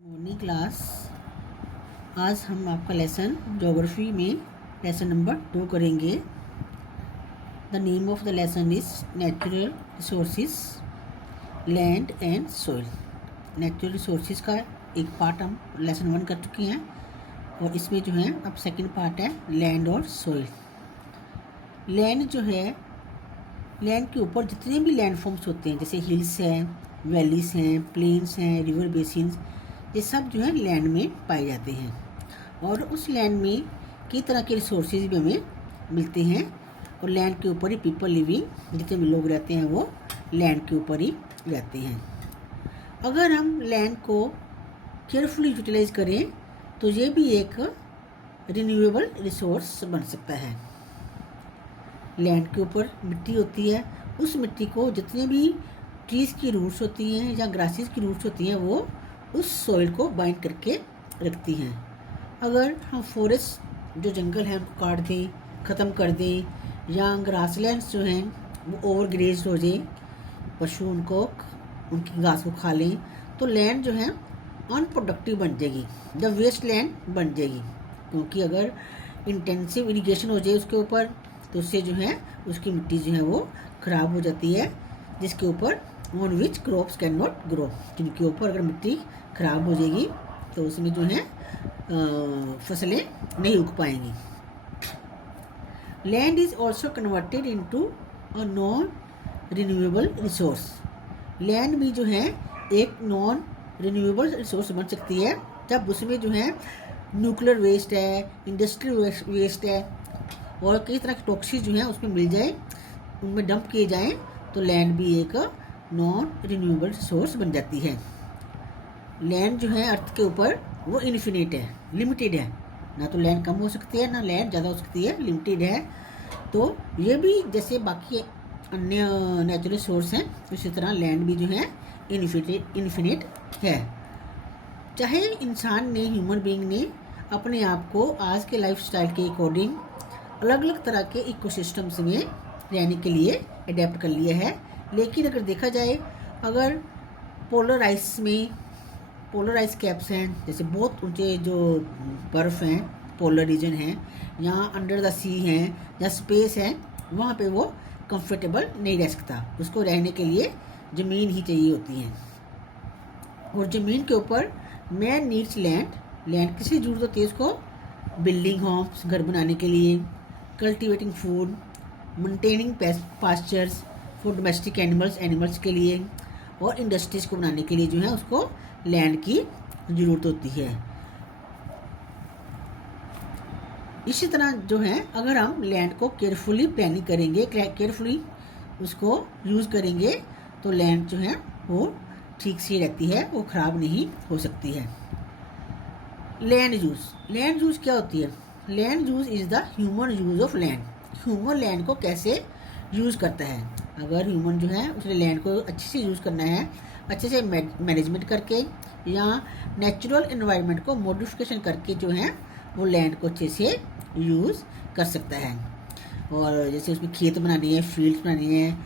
Morning class. आज हम आपका लेसन ज्योग्राफी में लेसन नंबर 2 करेंगे। The name of the lesson is natural resources, land and soil. Natural resources का एक पार्ट हम लेसन 1 कर चुके हैं और इसमें जो है अब सेकंड पार्ट है लैंड और सोइल। लैंड जो है, लैंड के ऊपर जितने भी लैंड फॉर्म्स होते हैं जैसे हिल्स हैं, वैलीज हैं, प्लेन्स हैं, रिवर बेसिन्स, ये सब जो है लैंड में पाए जाते हैं और उस लैंड में कई तरह के रिसोर्सेज भी हमें मिलते हैं और लैंड के ऊपर ही पीपल लिविंग, जितने भी लोग रहते हैं वो लैंड के ऊपर ही रहते हैं। अगर हम लैंड को केयरफुली यूटिलाइज करें तो ये भी एक रिन्यूएबल रिसोर्स बन सकता है। लैंड के ऊपर मिट्टी होती है, उस मिट्टी को जितने भी ट्रीज़ की रूट्स होती हैं या ग्रासेस की रूट्स होती हैं वो उस सॉइल को बाइंड करके रखती हैं। अगर हम फॉरेस्ट जो जंगल हैं उनको काट दें, ख़त्म कर दें या ग्रासलैंड्स जो हैं वो ओवर ग्रेज्ड हो जाए, पशु उनकी घास को खा लें, तो लैंड जो है अनप्रोडक्टिव बन जाएगी, द वेस्ट लैंड बन जाएगी। क्योंकि अगर इंटेंसिव इरिगेशन हो जाए उसके ऊपर तो उससे जो है उसकी मिट्टी जो है वो ख़राब हो जाती है, जिसके ऊपर on which crops can not grow, जिनके ऊपर अगर मिट्टी ख़राब हो जाएगी तो उसमें जो है फसलें नहीं उग पाएंगी। Land is also converted into a non renewable resource. Land भी जो है एक नॉन रिन्यूएबल रिसोर्स बन सकती है जब उसमें जो है न्यूक्लियर वेस्ट है, इंडस्ट्रियल वेस्ट है और कई तरह के टॉक्सिक जो हैं उसमें मिल जाए, उनमें डंप किए जाएं तो लैंड भी एक नॉन रिन्यूएबल रिसोर्स बन जाती है। लैंड जो है अर्थ के ऊपर वो इन्फिनिट है, लिमिटेड है, ना तो लैंड कम हो सकती है ना लैंड ज़्यादा हो सकती है, लिमिटेड है। तो ये भी जैसे बाकी अन्य नेचुरल रिसोर्स हैं उसी तरह लैंड भी जो है इन्फिनिट है। चाहे इंसान ने, ह्यूमन बीइंग ने अपने आप को आज के लाइफस्टाइल के अकॉर्डिंग अलग अलग तरह के इकोसिस्टम्स में रहने के लिए अडेप्ट कर लिया है, लेकिन अगर देखा जाए अगर पोलर आइस कैप्स हैं, जैसे बहुत ऊंचे जो बर्फ़ हैं, पोलर रीजन हैं, यहाँ अंडर द सी हैं या स्पेस है, वहाँ पे वो कंफर्टेबल नहीं रह सकता, उसको रहने के लिए ज़मीन ही चाहिए होती है। और ज़मीन के ऊपर मैन नीड्स लैंड किसकी ज़रूरत होती है उसको? बिल्डिंग होम्स, घर बनाने के लिए, cultivating food, maintaining pastures for domestic animals के लिए और इंडस्ट्रीज को बनाने के लिए जो है उसको लैंड की ज़रूरत होती है। इसी तरह जो है अगर हम लैंड को केयरफुली प्लानिंग करेंगे, केयरफुली उसको यूज़ करेंगे तो लैंड जो है वो ठीक से रहती है, वो ख़राब नहीं हो सकती है। लैंड यूज़ क्या होती है? Land use is the human use of land. Human land को कैसे यूज़ करता है? अगर ह्यूमन जो है उसने लैंड को अच्छे से यूज़ करना है, अच्छे से मैनेजमेंट करके या नेचुरल एनवायरनमेंट को मॉडिफिकेशन करके जो है वो लैंड को अच्छे से यूज़ कर सकता है। और जैसे उसमें खेत बनानी है, फील्ड्स बनानी है,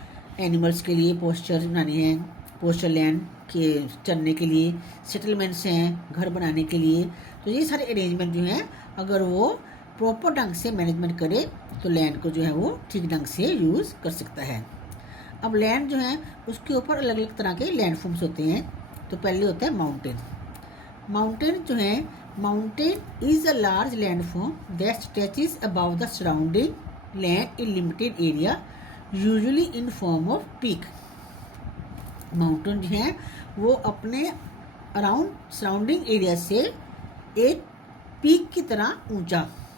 एनिमल्स के लिए पोस्चर बनानी है, पोस्चर लैंड के चरने के लिए, सेटलमेंट्स हैं घर बनाने के लिए, तो ये सारे अरेंजमेंट जो हैं अगर वो प्रॉपर ढंग से मैनेजमेंट करे तो लैंड को जो है वो ठीक ढंग से यूज़ कर सकता है। अब लैंड जो है उसके ऊपर अलग अलग तरह के लैंड फॉर्म्स होते हैं। तो पहले होता है माउंटेन जो है, mountain is a large land form that stretches about the surrounding land in limited area, usually in form off peak. Mountain जो है वो अपने अराउंड सराउंडिंग एरिया से एक पीक की तरह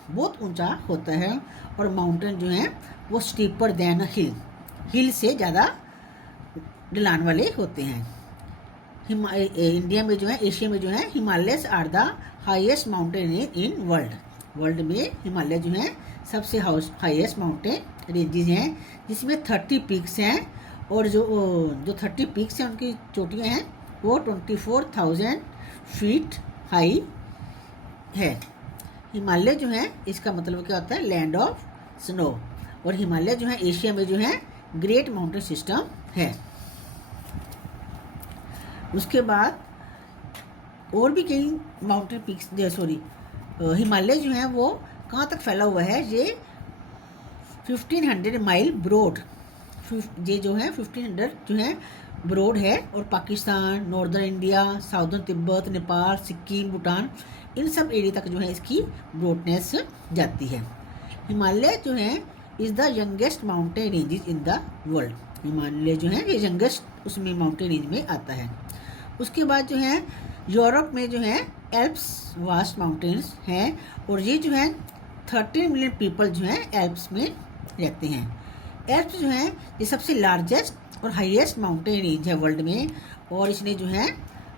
बहुत ऊंचा होता है और माउंटेन जो है वो स्टीपर देन अ हिल से ज़्यादा ढलान वाले होते हैं। इंडिया में जो है, एशिया में जो है Himalayas are the highest mountain in world में हिमालय जो है सबसे हाईएस्ट माउंटेन रेंजेस हैं, जिसमें 30 पीक्स हैं और जो 30 पीक्स हैं उनकी चोटियाँ हैं वो 24,000 फीट हाई है। हिमालय जो है इसका मतलब क्या होता है? Land of snow. और हिमालय जो है एशिया में जो है ग्रेट माउंटेन सिस्टम है। उसके बाद और भी कई माउंटेन पीक्स हिमालय जो है वो कहाँ तक फैला हुआ है, ये 1500 माइल ब्रॉड, ये जो है 1500 जो है ब्रॉड है। और Pakistan, northern India, southern Tibet, Nepal, Sikkim, Bhutan, इन सब एरिया तक जो है इसकी ब्रॉडनेस जाती है। हिमालय जो है is the youngest mountain ranges in the world. Himalaya जो है ये यंगेस्ट उसमें माउंटेन रेंज में आता है। उसके बाद जो है यूरोप में जो है एल्प्स वास्ट माउंटेन्स हैं, और ये जो है 13 मिलियन पीपल जो है एल्प्स में रहते हैं। एल्प्स जो है ये सबसे लार्जेस्ट और हाईएस्ट माउंटेन रेंज है वर्ल्ड में, और इसने जो है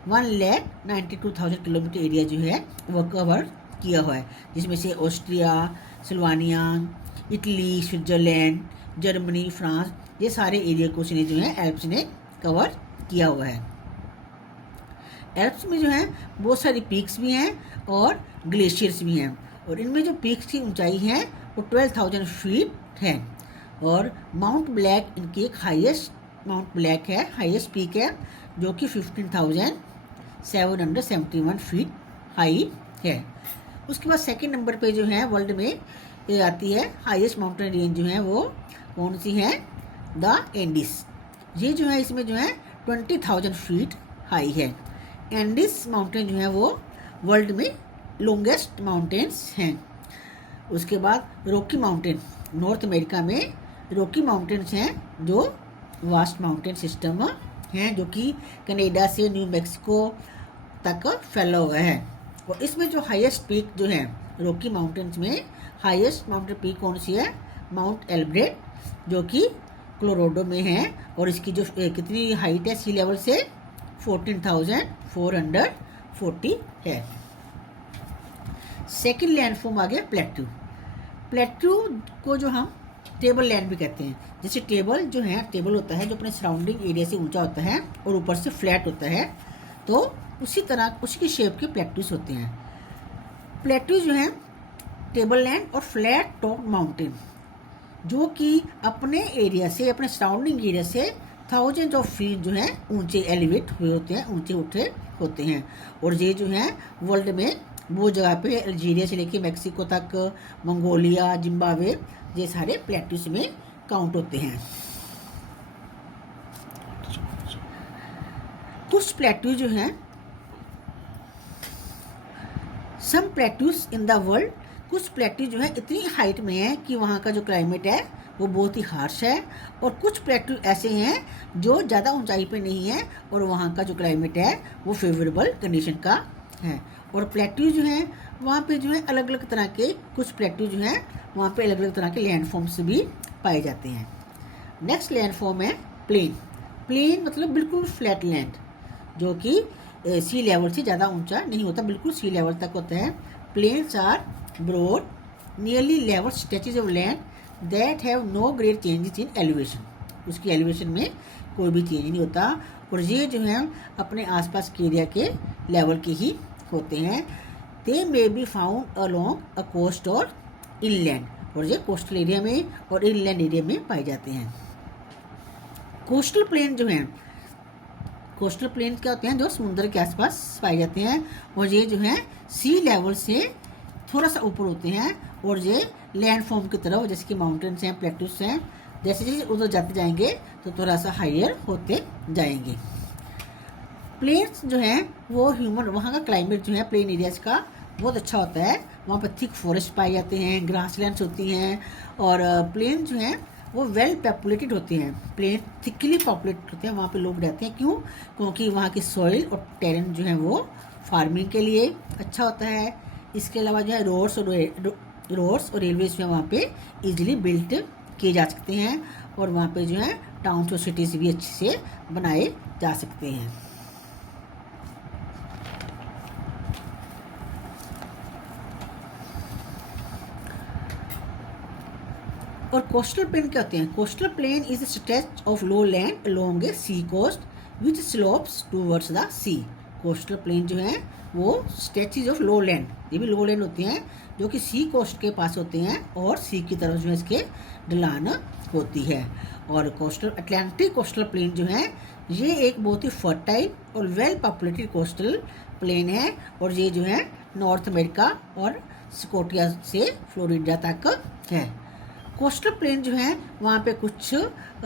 1,92,000 किलोमीटर एरिया जो है वो कवर किया हुआ है, जिसमें से Austria, Slovenia, Italy, Switzerland, Germany, France, ये सारे एरिया को उसने जो है एल्प्स ने कवर किया हुआ है। एल्प्स में जो है बहुत सारी पीक्स भी हैं और ग्लेशियर्स भी हैं, और इनमें जो पीक्स की ऊंचाई है वो 12,000 फीट है। और माउंट ब्लैक इनकी एक माउंट ब्लैक है, हाईएस्ट पीक है, जो कि 15,771 फीट हाई है। उसके बाद सेकंड नंबर पे जो है वर्ल्ड में ये आती है हाईएस्ट माउंटेन रेंज जो है वो कौन सी है, द एंडीज। ये जो है इसमें जो है 20,000 फीट हाई है। एंडीज माउंटेन जो है वो वर्ल्ड में लॉन्गेस्ट माउंटेन्स हैं। उसके बाद रॉकी माउंटेन, नॉर्थ अमेरिका में रॉकी माउंटेन्स हैं जो वास्ट माउंटेन सिस्टम हैं, जो कि कनाडा से न्यू मैक्सिको तक फैला हुआ है। और इसमें जो हाईएस्ट पीक जो है रॉकी माउंटेन्स में, हाईएस्ट माउंटेन पीक कौन सी है, माउंट एल्ब्रेट, जो कि कोलोराडो में है, और इसकी जो कितनी हाइट है सी लेवल से 14,440 है। सेकेंड लैंडफॉर्म आ गया प्लेट्यू। प्लेट्यू को जो हम टेबल लैंड भी कहते हैं। जैसे टेबल जो है, टेबल होता है जो अपने सराउंडिंग एरिया से ऊंचा होता है और ऊपर से फ्लैट होता है, तो उसी तरह उसकी शेप के प्लेट्यूज होते हैं। प्लेट्यू जो है टेबल लैंड और फ्लैट टॉप माउंटेन, जो कि अपने एरिया से, अपने सराउंडिंग एरिया से थाउजेंड ऑफ फीट जो है ऊंचे एलिवेट हुए होते हैं, ऊंचे उठे होते हैं। और ये जो है वर्ल्ड में वो जगह पे अल्जीरिया से लेके मैक्सिको तक, मंगोलिया, जिम्बाब्वे, ये सारे प्लेट्यूज में काउंट होते हैं। कुछ प्लेट्यूज जो हैं, सम प्लेट्यूज इन द वर्ल्ड, कुछ प्लेट्यूज जो है इतनी हाइट में है कि वहाँ का जो क्लाइमेट है वो बहुत ही हार्श है, और कुछ प्लेट्यू ऐसे हैं जो ज़्यादा ऊंचाई पे नहीं है और वहाँ का जो क्लाइमेट है वो फेवरेबल कंडीशन का है। और प्लेट्यू जो है वहाँ पे जो है अलग अलग तरह के, कुछ प्लेट्यू जो हैं वहाँ पे अलग अलग तरह के लैंडफॉर्म्स भी पाए जाते हैं। नेक्स्ट लैंडफॉर्म है प्लेन। प्लेन मतलब बिल्कुल फ्लैट लैंड, जो कि सी लेवल से ज़्यादा ऊंचा नहीं होता, बिल्कुल सी लेवल तक होता है। Plains are broad nearly level stretches of land that have no great changes in elevation. उसकी एलिवेशन में कोई भी चेंज नहीं होता, और ये जो है अपने आसपास के एरिया के लेवल के ही होते हैं। They may be found along a coast और इनलैंड, और ये कोस्टल एरिया में और इनलैंड एरिया में पाए जाते हैं। कोस्टल प्लेन जो हैं, कोस्टल प्लेन क्या होते हैं, जो समुद्र के आसपास पाए जाते हैं, और ये जो है सी लेवल से थोड़ा सा ऊपर होते हैं, और ये लैंडफॉर्म की तरफ, जैसे कि माउंटेन्स हैं, प्लेट्यूस हैं, जैसे जैसे उधर जाते जाएंगे तो थोड़ा सा हायर होते जाएंगे। प्लेन्स जो हैं वो वहाँ का क्लाइमेट जो है प्लेन एरियाज का बहुत अच्छा होता है। वहाँ पर थिक फॉरेस्ट पाए जाते हैं, ग्रासलैंड्स होती हैं, और प्लेन जो हैं वो वेल पॉपुलेटेड होते हैं। प्लेन थिकली पॉपुलेटेड होते हैं, वहाँ पे लोग रहते हैं। क्यों? क्योंकि वहाँ की सॉइल और टेरेन जो है वो फार्मिंग के लिए अच्छा होता है। इसके अलावा जो है रोड्स और रेलवेज जो है वहाँ पे इजीली बिल्ट किए जा सकते हैं, और वहाँ पे जो है टाउन्स और सिटीज़ भी अच्छे से बनाए जा सकते हैं। और कोस्टल प्लेन क्या होते हैं? Coastal plain is a stretch of low land along a sea coast which slopes towards the sea. Coastal plain जो है वो स्ट्रेचेज ऑफ लो लैंड, ये भी लो लैंड होते हैं, जो कि सी कोस्ट के पास होते हैं और सी की तरफ जो है इसके ढलान होती है। और कोस्टल अटलांटिक कोस्टल प्लेन जो है ये एक बहुत ही फर्टाइल और वेल पॉपुलेटेड कोस्टल प्लेन है और ये जो है नॉर्थ अमेरिका और स्कोटिया से फ्लोरिडा तक है। कोस्टल प्लेन जो है वहाँ पे कुछ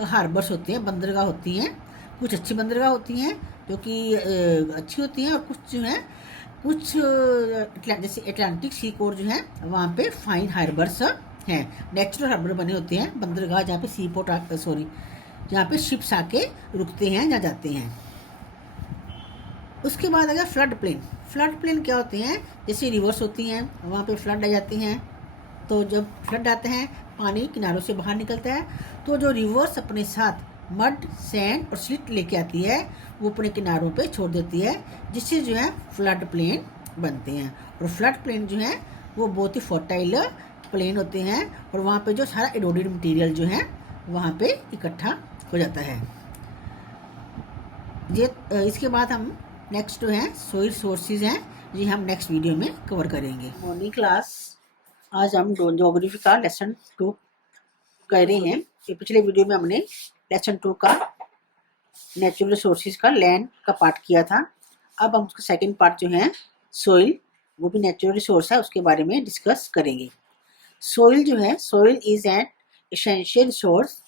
हार्बर्स होते हैं, बंदरगाह होती हैं, कुछ अच्छी बंदरगाह होती हैं जो कि अच्छी होती हैं, और कुछ जो है कुछ जैसे अटलांटिक सी कोर जो है वहाँ पे फाइन हार्बर्स हैं, नेचुरल हार्बर बने होते हैं, बंदरगाह जहाँ पे सी पोर्ट जहाँ पे शिप्स आके रुकते हैं या जाते हैं। उसके बाद अगर फ्लड प्लेन, फ्लड प्लेन क्या होते हैं, जैसे रिवर्स होती हैं वहाँ पे फ्लड आ जाते हैं। तो जब फ्लड आते हैं पानी किनारों से बाहर निकलता है, तो जो रिवर्स अपने साथ मड, सैंड और स्लिट लेके आती है वो अपने किनारों पे छोड़ देती है, जिससे जो है फ्लड प्लेन बनते हैं। और फ्लड प्लेन जो है वो बहुत ही फर्टाइल प्लेन होते हैं और वहाँ पे जो सारा एरोडेड मटेरियल जो है वहाँ पे इकट्ठा हो जाता है। ये इसके बाद हम नेक्स्ट जो है सोइल सोर्सेज हैं, ये हम नेक्स्ट वीडियो में कवर करेंगे। मॉर्निंग क्लास, आज हम ज्योग्राफी का लेसन 2 कर रहे हैं। तो पिछले वीडियो में हमने लेसन 2 का नेचुरल रिसोर्सेज का लैंड का पार्ट किया था। अब हम उसका सेकंड पार्ट जो है सोइल, वो भी नेचुरल रिसोर्स है, उसके बारे में डिस्कस करेंगे। सोइल जो है, soil is an essential resource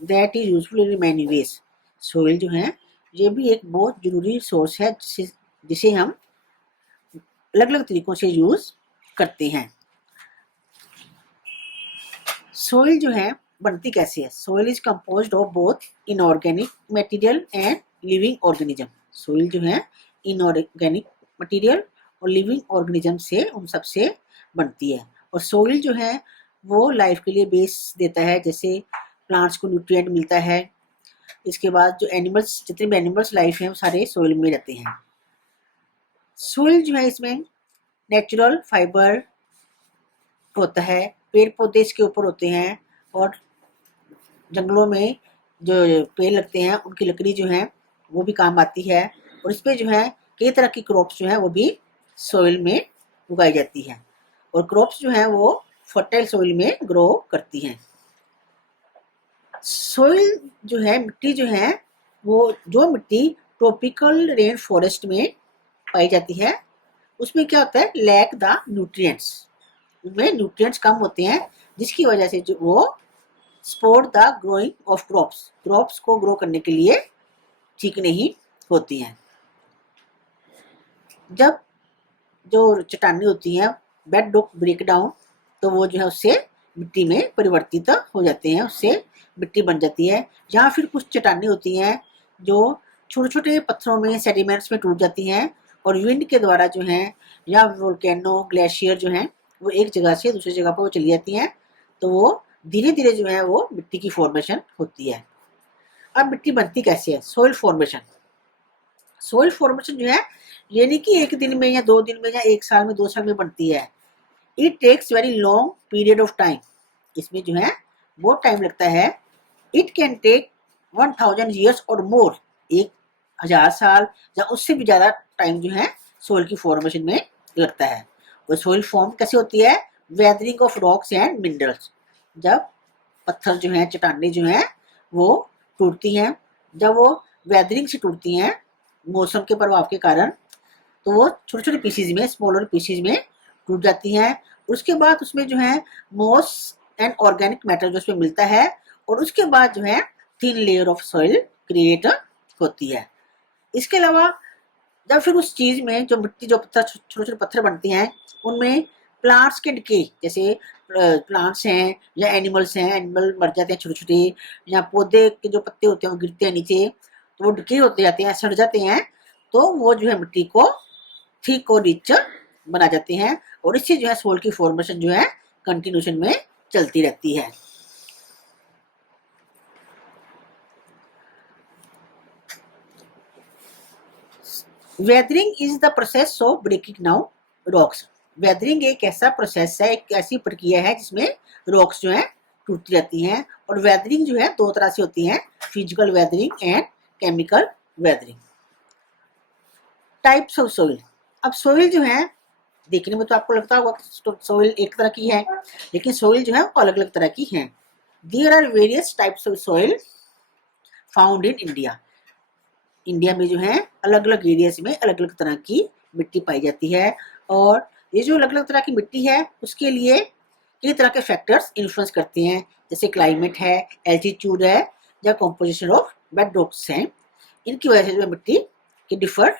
that is useful in many ways. Soil जो है ये भी एक बहुत जरूरी सोर्स है जिसे हम अलग अलग तरीकों से यूज करते हैं। सोइल जो है बनती कैसे है? Soil is composed of both inorganic material and living organism. Soil जो है इनऑर्गेनिक मटेरियल और लिविंग ऑर्गेनिज्म से उन सबसे बनती है। और सोइल जो है वो लाइफ के लिए बेस देता है, जैसे प्लांट्स को न्यूट्रिएंट मिलता है। इसके बाद जो एनिमल्स, जितने भी एनिमल्स लाइफ हैं वो सारे सोइल में रहते हैं। सोइल जो है इसमें नेचुरल फाइबर होता है, पेड़ पौधे इसके ऊपर होते हैं, और जंगलों में जो पेड़ लगते हैं उनकी लकड़ी जो है वो भी काम आती है। और इस पे जो है कई तरह की क्रॉप्स जो है वो भी सोइल में उगाई जाती है, और क्रॉप्स जो है वो फर्टाइल सोइल में ग्रो करती हैं। सोइल जो है, मिट्टी जो है वो, जो मिट्टी ट्रॉपिकल रेन फॉरेस्ट में पाई जाती है उसमें क्या होता है, लैक द न्यूट्रिएंट्स, उनमें न्यूट्रिएंट्स कम होते हैं, जिसकी वजह से जो वो support the growing of crops, crops को ग्रो करने के लिए ठीक नहीं होती हैं। जब जो चट्टानें होती हैं बेड रॉक ब्रेक डाउन, तो वो जो है उससे मिट्टी में परिवर्तित हो जाते हैं, उससे मिट्टी बन जाती है। या फिर कुछ चट्टानें होती हैं जो छोटे छोटे पत्थरों में, सेडिमेंट्स में टूट जाती हैं, और विंड के द्वारा जो है, या वोल्केनो, ग्लेशियर जो है वो एक जगह से दूसरी जगह पर वो चली जाती हैं, तो वो धीरे धीरे जो है वो मिट्टी की फॉर्मेशन होती है। अब मिट्टी बनती कैसे है? Soil formation. सोइल फॉर्मेशन जो है ये नहीं कि एक दिन में या 2 दिन में या 1 साल में 2 साल में बनती है। It takes very long period of time, इसमें जो है बहुत टाइम लगता है। इट कैन टेक 1000 years और मोर, 1000 साल या उससे भी ज़्यादा टाइम जो है सोइल की फॉर्मेशन में लगता है। और सोइल फॉर्म कैसे होती है? Weathering of rocks and minerals, जब पत्थर जो है, चट्टानें जो हैं वो टूटती हैं, जब वो वेदरिंग से टूटती हैं मौसम के प्रभाव के कारण, तो वो छोटे छोटे पीसीज में, स्मॉलर पीसीज में टूट जाती हैं। उसके बाद उसमें जो है मॉस एंड ऑर्गेनिक मैटर जो उसमें मिलता है, और उसके बाद जो है thin layer of soil create होती है। इसके अलावा जब फिर उस चीज में जो मिट्टी, जो पत्थर, छोटे छोटे पत्थर बनते हैं, उनमें प्लांट्स के डिके, जैसे प्लांट्स हैं या एनिमल्स हैं, एनिमल मर जाते हैं छोटे छोटे, या पौधे के जो पत्ते होते हैं वो गिरते हैं नीचे, तो वो डिके होते जाते हैं, सड़ जाते हैं, तो वो जो है मिट्टी को थिक और रिच बना जाते हैं, और इससे जो है सोइल की फॉर्मेशन जो है कंटिन्यूशन में चलती रहती है। Weathering is the process of breaking down rocks. Weathering एक ऐसा प्रोसेस है, एक ऐसी प्रक्रिया है जिसमें रॉक्स जो है टूटती रहती हैं। और वेदरिंग जो है 2 तरह से होती है, physical weathering and chemical weathering. Types of soil. अब सोइल जो है देखने में तो आपको लगता होगा कि सोइल एक तरह की है, लेकिन सोइल जो है वो अलग अलग तरह की है। There are various types of soil found in India. India में जो है अलग अलग एरियाज में अलग अलग तरह की मिट्टी पाई जाती है। और ये जो अलग अलग तरह की मिट्टी है उसके लिए कई तरह के फैक्टर्स इन्फ्लुएंस करते हैं, जैसे क्लाइमेट है, एल्टीट्यूड है, या कॉम्पोजिशन ऑफ बेड रॉक्स हैं। इनकी वजह से जो मिट्टी के डिफर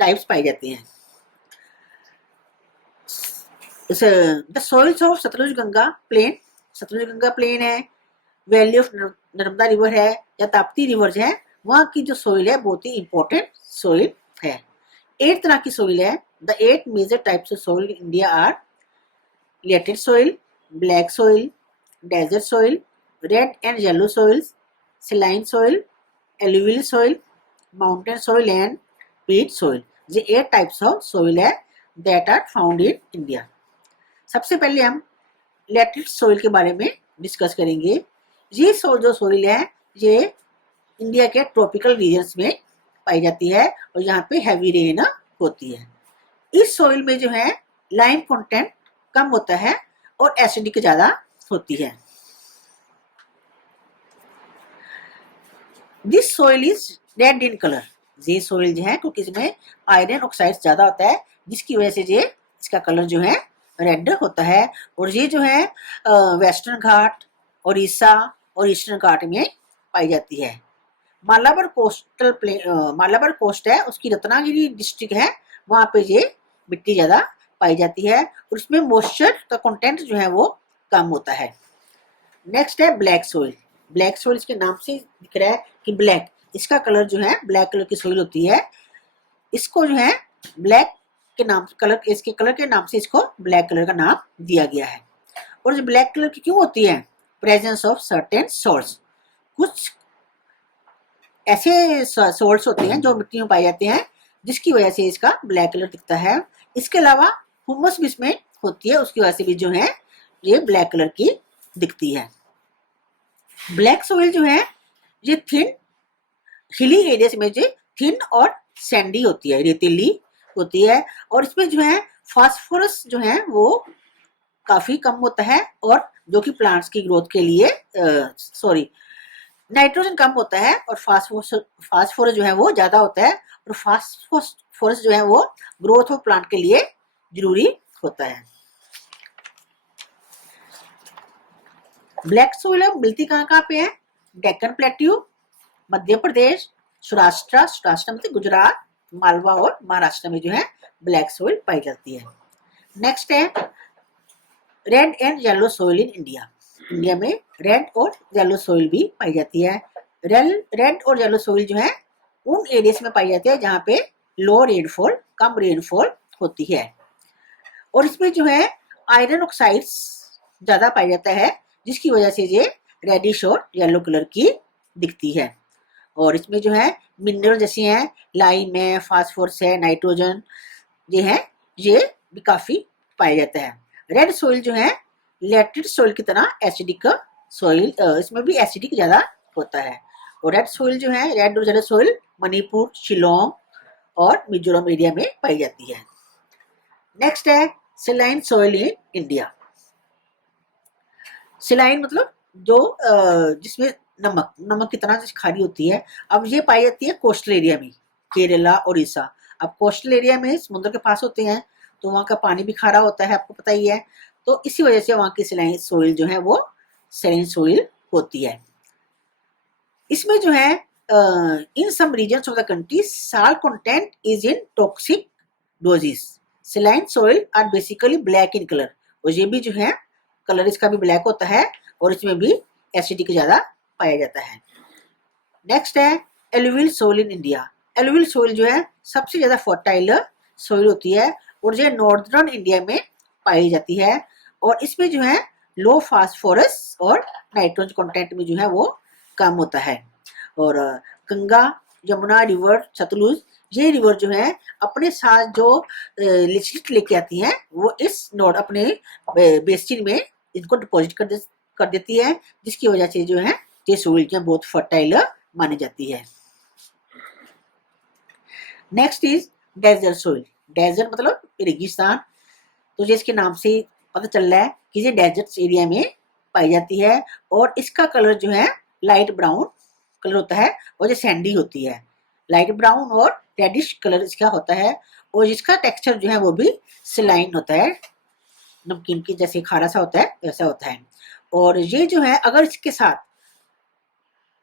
टाइप्स पाई जाती हैं। The soils of Sutlej Ganga plain, Sutlej Ganga plain है, वैली ऑफ नर्मदा रिवर है, या ताप्ती रिवर्स है, वहाँ की जो सोइल है बहुत ही इंपॉर्टेंट सोइल है। 8 तरह की सोइल है। The 8 major types of soil in India are laterite soil, black soil, desert soil, red and yellow soils, saline soil, alluvial soil, mountain soil and peat soil. ये 8 types of soil है that are found in India. सबसे पहले हम लेटेड soil के बारे में discuss करेंगे। ये जो सोइल है ये इंडिया के ट्रॉपिकल रीजन्स में पाई जाती है और यहाँ पे हैवी रेन होती है। इस सोइल में जो है लाइम कंटेंट कम होता है और एसिडिक ज्यादा होती है। This soil is red in colour. ये सोइल जो है क्योंकि इसमें आयरन ऑक्साइड ज्यादा होता है जिसकी वजह से ये इसका कलर जो है रेड होता है। और ये जो है वेस्टर्न घाट, उड़ीसा और ईस्टर्न घाट में पाई जाती है। मालाबार कोस्टल मालाबार कोस्ट है, उसकी रत्नागिरी डिस्ट्रिक्ट है, वहां पे ये मिट्टी ज्यादा पाई जाती है और उसमें मॉइस्चर का कंटेंट जो है वो कम होता है। नेक्स्ट है ब्लैक सोइल। ब्लैक सोइल इसके नाम से दिख रहा है कि ब्लैक, इसका कलर जो है ब्लैक कलर की सोइल होती है। इसको जो है ब्लैक के नाम कलर, इसके कलर के नाम से इसको ब्लैक कलर का नाम दिया गया है। और जो ब्लैक कलर की क्यों होती है? प्रेजेंस ऑफ सर्टेन सॉल्ट्स, कुछ ऐसे सॉल्ट्स होते हैं जो मिट्टी में पाए जाते हैं जिसकी वजह से इसका ब्लैक कलर दिखता है। इसके अलावा हुमस भी इसमें होती है, उसकी वजह से भी जो है ये ब्लैक कलर की दिखती है। ब्लैक सोइल जो है ये थिन हिली एरियाज में जो थिन और सैंडी होती है, रेतीली होती है और इसमें जो है फास्फोरस जो है वो काफी कम होता है और जो कि प्लांट्स की ग्रोथ के लिए नाइट्रोजन कम होता है और फास्फोरस जो है वो ज्यादा होता है और फास्फोरस जो है वो ग्रोथ ऑफ प्लांट के लिए जरूरी होता है। ब्लैक सोइल मिलती कहाँ पे है? डेक्कन प्लेट्यू, मध्य प्रदेश, सौराष्ट्र मतलब गुजरात, मालवा और महाराष्ट्र में जो है ब्लैक सोइल पाई जाती है। नेक्स्ट है red and yellow soil in India. India में रेड और येलो सोइल भी पाई जाती है। रेड और येलो सोइल जो है उन एरियाज में पाई जाती है जहाँ पे लो रेनफॉल, कम रेनफॉल होती है और इसमें जो है आयरन ऑक्साइड्स ज्यादा पाया जाता है जिसकी वजह से ये रेडिश और येलो कलर की दिखती है। और इसमें जो है मिनरल जैसे हैं, लाइम है, फास्फोरस है, नाइट्रोजन ये भी काफी पाया जाता है। रेड सोइल जो है लेटेड सोइल की तरह एसिडिक सोइल, इसमें भी एसिडिक ज्यादा होता है। और रेड सोइल जो है, रेड और येलो सोइल मणिपुर, शिलोंग और मिजोरम एरिया में पाई जाती है। नेक्स्ट है सेलाइन सोइल इन इंडिया। सेलाइन मतलब जो जिसमें नमक की तरह खारी होती है। अब ये पाई जाती है कोस्टल एरिया में, केरला, उड़ीसा। अब कोस्टल एरिया में समुद्र के पास होते हैं तो वहाँ का पानी भी खारा होता है, आपको पता ही है। तो इसी वजह से वहाँ की सेलाइन सोइल जो है वो सेलाइन सोइल होती है। इसमें जो है in some regions of the country salt content is in toxic doses. Saline soil are basically black in colour और ये भी जो है कलर इसका भी ब्लैक होता है और इसमें भी एसिडिक ज्यादा पाया जाता है। नेक्स्ट है alluvial soil in India. Alluvial soil जो है सबसे ज्यादा फर्टाइल सोइल होती है और ये नॉर्दर्न इंडिया में पाई जाती है और इसमें जो है लो फास्फोरस और नाइट्रोजन कंटेंट में जो है वो कम होता है। और गंगा, यमुना रिवर, सतलुज ये रिवर जो है अपने साथ जो लिचिट लेके आती हैं वो इस नोड अपने बेसिन में इनको डिपॉजिट कर देती है जिसकी वजह से जो है ये सोइल जो बहुत फर्टाइल मानी जाती है। Next is desert soil. Desert मतलब रेगिस्तान, तो ये इसके नाम से पता चल रहा है कि ये डेजर्ट एरिया में पाई जाती है और इसका कलर जो है लाइट ब्राउन कलर होता है और ये सैंडी होती है। लाइट ब्राउन और रेडिश कलर इसका होता है, और इसका टेक्सचर जो है वो भी सिलाइन होता है, नमकीन की जैसे खारा सा होता है वैसा होता है। और ये जो है अगर इसके साथ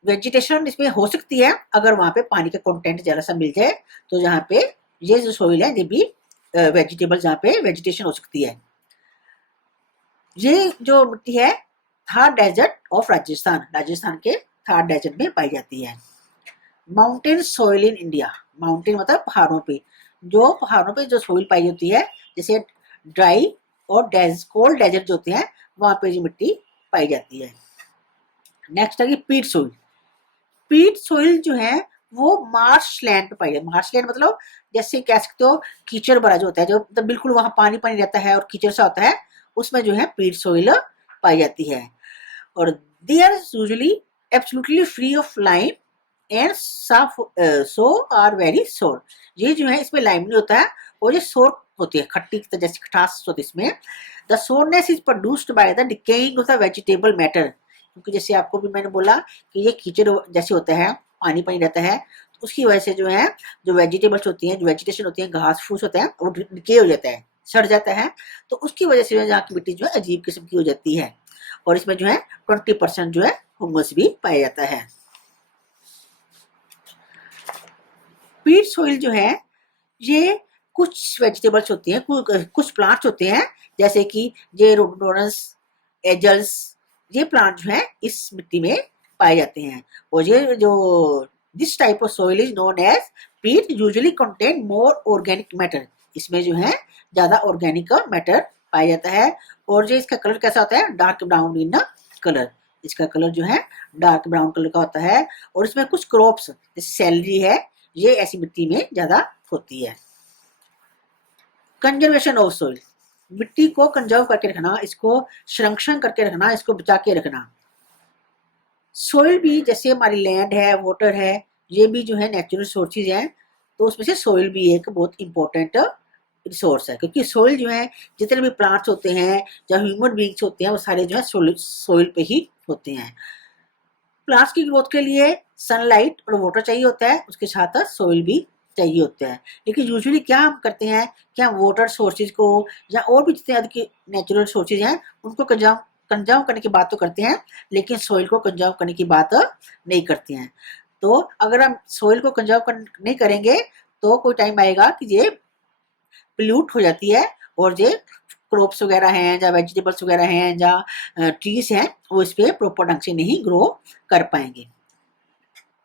वेजिटेशन इसमें हो सकती है, अगर वहाँ पे पानी का कंटेंट जरा सा मिल जाए, तो यहाँ पे ये जो सोइल है ये भी वेजिटेबल जहाँ पे वेजिटेशन हो सकती है। ये जो मिट्टी है थार डेजर्ट ऑफ राजस्थान, राजस्थान के थार डेजर्ट में पाई जाती है। Mountain soil in India, mountain मतलब पहाड़ों पे, जो पहाड़ों पे जो सोइल पाई होती है, जैसे ड्राई और कोल्ड डेजर्ट जो होते हैं वहाँ पे जो मिट्टी पाई जाती है। नेक्स्ट है पीट सोइल। पीट सोइल जो है वो मार्श लैंड पे पाई जाती है। मार्श लैंड मतलब जैसे कह सकते हो कीचड़ भरा जो होता है, जो मतलब बिल्कुल वहां पानी पानी रहता है और कीचड़ सा होता है, उसमें जो है पीट सोइल पाई जाती है। और they are usually absolutely free of lime and so are very sour. ये जो है इसमें लाइम नहीं होता है, और ये सोर होती है, खट्टी जैसी खटास होती है इसमें। The soreness is produced by the decaying of the vegetable matter, क्योंकि जैसे आपको भी मैंने बोला कि ये कीचड़ जैसे होता है, पानी पानी रहता है, तो उसकी वजह से जो है जो वेजिटेबल्स होती हैं, जो वेजिटेशन होती है, घास फूस होता है, वो डिके हो जाता है, सड़ जाता है। तो उसकी वजह से यहाँ की मिट्टी जो है अजीब किस्म की हो जाती है, और इसमें जो है 20% जो है हुमस भी पाया जाता है। पीट सोइल जो है ये कुछ वेजिटेबल्स होती हैं, कुछ प्लांट्स होते हैं, जैसे कि ये रोडोडोनस, एजल्स, ये प्लांट जो है इस मिट्टी में पाए जाते हैं। और ये जो this type of soil is known as peat, usually contain more organic matter, इसमें जो है ज्यादा ऑर्गेनिक मैटर पाया जाता है। और जो इसका कलर कैसा होता है, डार्क ब्राउन इन कलर, इसका कलर जो है डार्क ब्राउन कलर का होता है। और इसमें कुछ क्रॉप्स जैसे सैलरी है, ये ऐसी मिट्टी में ज्यादा होती है। कंजर्वेशन ऑफ सोइल, मिट्टी को कंजर्व करके रखना, इसको संरक्षण करके रखना, इसको बचा के रखना। सोइल भी जैसे हमारी लैंड है, वाटर है, ये भी जो है नेचुरल रिसोर्सेज हैं, तो उसमें से सोइल भी एक बहुत इंपॉर्टेंट रिसोर्स है, क्योंकि सोइल जो है जितने भी प्लांट्स होते हैं या ह्यूमन बींग्स होते हैं वो सारे जो है सोइल पे ही होते हैं। प्लांट्स की ग्रोथ के लिए सनलाइट और वाटर चाहिए होता है, उसके साथ साथ सोइल भी चाहिए होता है। लेकिन यूजुअली क्या हम करते हैं कि हम वाटर सोर्सेज को या और भी जितने अधिक नेचुरल सोर्सेज हैं उनको कंजर्व करने की बात तो करते हैं, लेकिन सोइल को कंजर्व करने की बात नहीं करते हैं। तो अगर हम सोइल को कंजर्व नहीं करेंगे तो कोई टाइम आएगा कि ये पोल्यूट हो जाती है, और ये क्रॉप्स वगैरह हैं या वेजिटेबल्स वगैरह हैं या ट्रीज हैं वो इस पर प्रॉपर ढंग से नहीं ग्रो कर पाएंगे।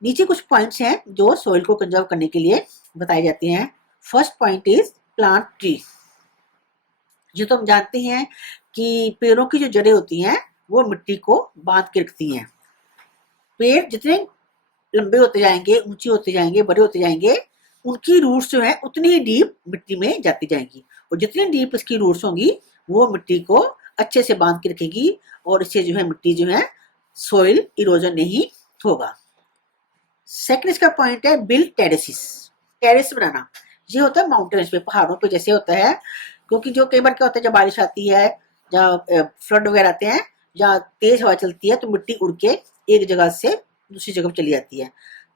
नीचे कुछ पॉइंट्स हैं जो सोइल को कंजर्व करने के लिए बताए जाते हैं। First point is plant tree. जो तो हम जानते हैं कि पेड़ों की जो जड़ें होती हैं वो मिट्टी को बांध के रखती हैं। पेड़ जितने लंबे होते जाएंगे, ऊंचे होते जाएंगे, बड़े होते जाएंगे, उनकी रूट्स जो है उतनी ही डीप मिट्टी में जाती जाएंगी, और जितनी डीप इसकी रूट्स होंगी वो मिट्टी को अच्छे से बांध के रखेगी, और इससे जो है मिट्टी जो है सोइल इरोजन नहीं होगा। सेकंड इसका पॉइंट है बिल्ड टेरेसिस, टेरेस बनाना। ये होता है माउंटेन्स पे, पहाड़ों पे जैसे होता है, क्योंकि जो कई बार क्या होता है जब बारिश आती है या फ्लड वगैरह आते हैं या तेज हवा चलती है तो मिट्टी उड़ के एक जगह से दूसरी जगह चली जाती है,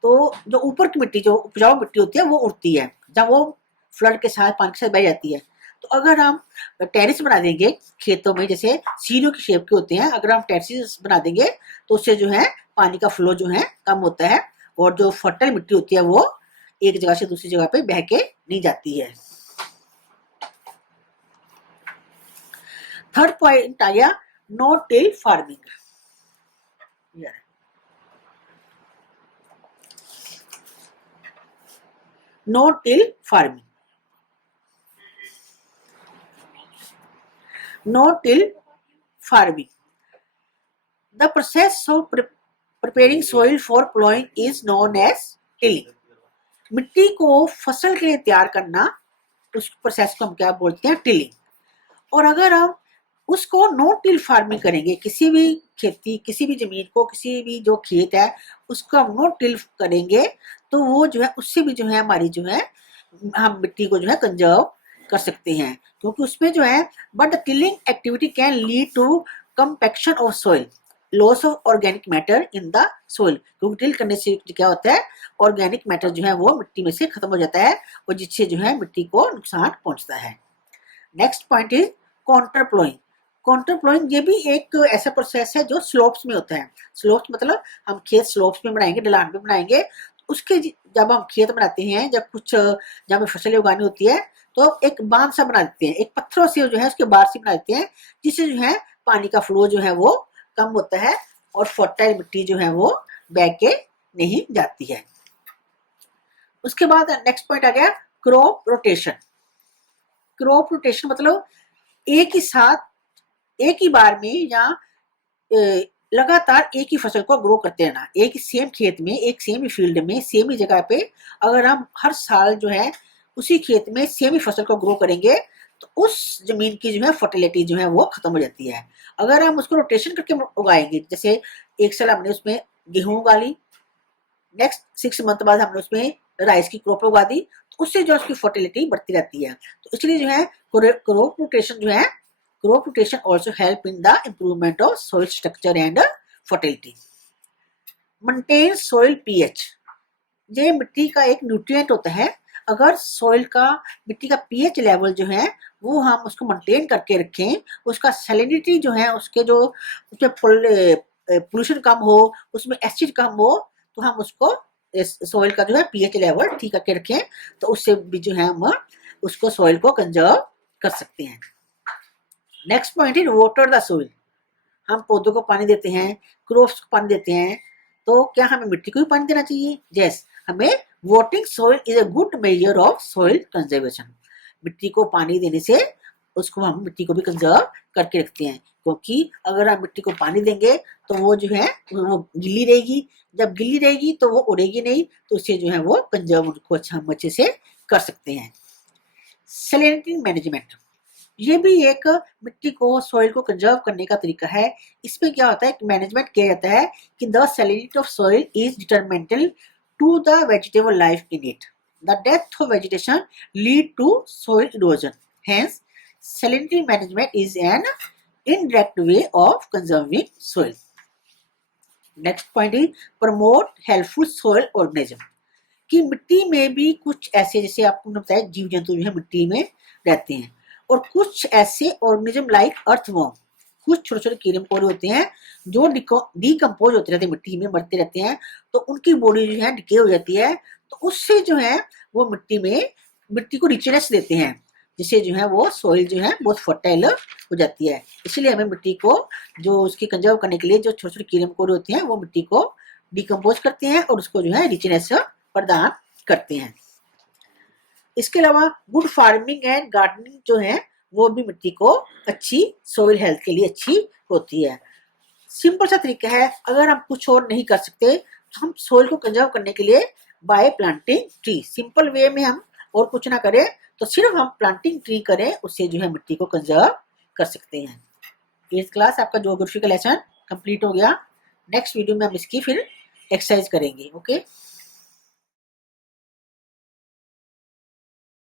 तो जो ऊपर की मिट्टी, जो उपजाऊ मिट्टी होती है वो उड़ती है जब वो फ्लड के साथ पानी के साथ बह जाती है। तो अगर हम टेरिस बना देंगे खेतों में, जैसे सीढ़ियों की शेप के होते हैं, अगर हम टेरिस बना देंगे तो उससे जो है पानी का फ्लो जो है कम होता है, और जो फर्टाइल मिट्टी होती है वो एक जगह से दूसरी जगह पे बह के नहीं जाती है। थर्ड पॉइंट आ गया no till farming. No till farming, no till farming, the process of preparing soil for plowing is known as tilling। मिट्टी को फसल के लिए तैयार करना, उस प्रोसेस को हम क्या बोलते हैं, टिलिंग। और अगर हम उसको नो टिल फार्मिंग करेंगे, किसी भी खेती, किसी भी जमीन को, किसी भी जो खेत है उसको हम नो टिल करेंगे, तो वो जो है उससे भी जो है हमारी जो है हम मिट्टी को जो है कंजर्व कर सकते हैं, क्योंकि उसमें जो है but the tilling activity can lead to compaction of soil. Loss of organic matter in the soil, क्योंकि ड्रिल करने से क्या होता है, ऑर्गेनिक मैटर जो है वो मिट्टी में से खत्म हो जाता है और जिससे जो है मिट्टी को नुकसान पहुंचता है। Next point is counter ploughing. Counter ploughing ये भी एक ऐसा प्रोसेस है जो स्लोप्स में होता है। स्लोप्स मतलब हम खेत स्लोप्स में बनाएंगे, ढलान पे बनाएंगे, तो उसके जब हम खेत बनाते हैं, जब हमें फसलें उगानी होती है तो एक बांध सा बना देते हैं, एक पत्थरों से जो है उसके बार से बना देते हैं, जिससे जो है पानी का फ्लो जो है वो कम होता है और फर्टाइल मिट्टी जो है वो बह के नहीं जाती है। उसके बाद नेक्स्ट पॉइंट आ गया क्रॉप रोटेशन। क्रॉप रोटेशन मतलब एक ही साथ एक ही बार में या लगातार एक ही फसल को ग्रो करते रहना। एक ही सेम खेत में, एक सेम ही फील्ड में, सेम ही जगह पे अगर हम हर साल जो है उसी खेत में सेम ही फसल को ग्रो करेंगे तो उस जमीन की जो है फर्टिलिटी जो है वो खत्म हो जाती है। अगर हम उसको रोटेशन करके उगाएंगे, जैसे एक साल हमने उसमें गेहूं उगा ली, नेक्स्ट 6 मंथ बाद हमने उसमें राइस की क्रॉप उगा दी, तो उससे जो उसकी फर्टिलिटी बढ़ती रहती है। तो इसलिए जो है क्रॉप रोटेशन जो है, crop rotation also help in the improvement of soil structure and fertility. Maintain soil pH, ये मिट्टी का एक न्यूट्रिएंट होता है। अगर सोइल का, मिट्टी का पीएच लेवल जो है वो हम उसको मेंटेन करके रखें, उसका सैलिनिटी जो है, उसके जो उसमें पोल्यूशन कम हो, उसमें एसिड कम हो, तो हम उसको सोइल का जो है पीएच लेवल ठीक करके रखें, तो उससे भी जो है हम उसको सोइल को कंजर्व कर सकते हैं। Next point is water the soil. हम पौधों को पानी देते हैं, क्रॉप्स को पानी देते हैं, तो क्या हमें मिट्टी को भी पानी देना चाहिए? यस, हमें watering soil is a good measure of soil conservation. मिट्टी को पानी देने से उसको हम मिट्टी को भी कंजर्व करके रखते हैं, क्योंकि अगर हम मिट्टी को पानी देंगे तो वो जो है वो गिल्ली रहेगी, जब गिल्ली रहेगी तो वो उड़ेगी नहीं, तो उससे जो है वो कंजर्व उनको हम अच्छे से कर सकते हैं। सैलिनिटी मैनेजमेंट, ये भी एक मिट्टी को, सॉइल को कंजर्व करने का तरीका है। इसमें क्या होता है कि मैनेजमेंट किया जाता है कि the salinity of soil is detrimental to the vegetable life in it. The death of vegetation lead to soil erosion, hence salinity management is an indirect way of conserving soil. Next point is promote helpful soil organism, कि मिट्टी में भी कुछ ऐसे, जैसे आपको बताया, जीव जंतु जो है मिट्टी में रहते हैं, और कुछ ऐसे ऑर्गेनिज्म लाइक अर्थवॉर्म, कुछ छोटे छोटे कीड़े मकोड़े होते हैं जो डिकम्पोज होते रहते हैं, मिट्टी में मरते रहते हैं, तो उनकी बॉडी जो है डिके हो जाती है, तो उससे जो है वो मिट्टी को रिचनेस देते हैं, जिससे जो है वो सॉइल जो है बहुत फर्टाइल हो जाती है। इसलिए हमें मिट्टी को जो उसकी कंजर्व करने के लिए जो छोटे छोटे कीड़े मकोड़े होते हैं वो मिट्टी को डिकम्पोज करते हैं और उसको जो है रिचनेस प्रदान करते हैं। इसके अलावा गुड फार्मिंग एंड गार्डनिंग जो है वो भी मिट्टी को अच्छी, सॉइल हेल्थ के लिए अच्छी होती है। सिंपल सा तरीका है, अगर हम कुछ और नहीं कर सकते तो हम सॉइल को कंजर्व करने के लिए bye planting tree, simple way में हम और कुछ ना करें तो सिर्फ हम प्लांटिंग ट्री करें, उससे जो है मिट्टी को कंजर्व कर सकते हैं। 8th क्लास आपका ज्योग्राफी का लेसन कंप्लीट हो गया। नेक्स्ट वीडियो में हम इसकी फिर एक्सरसाइज करेंगे। ओके।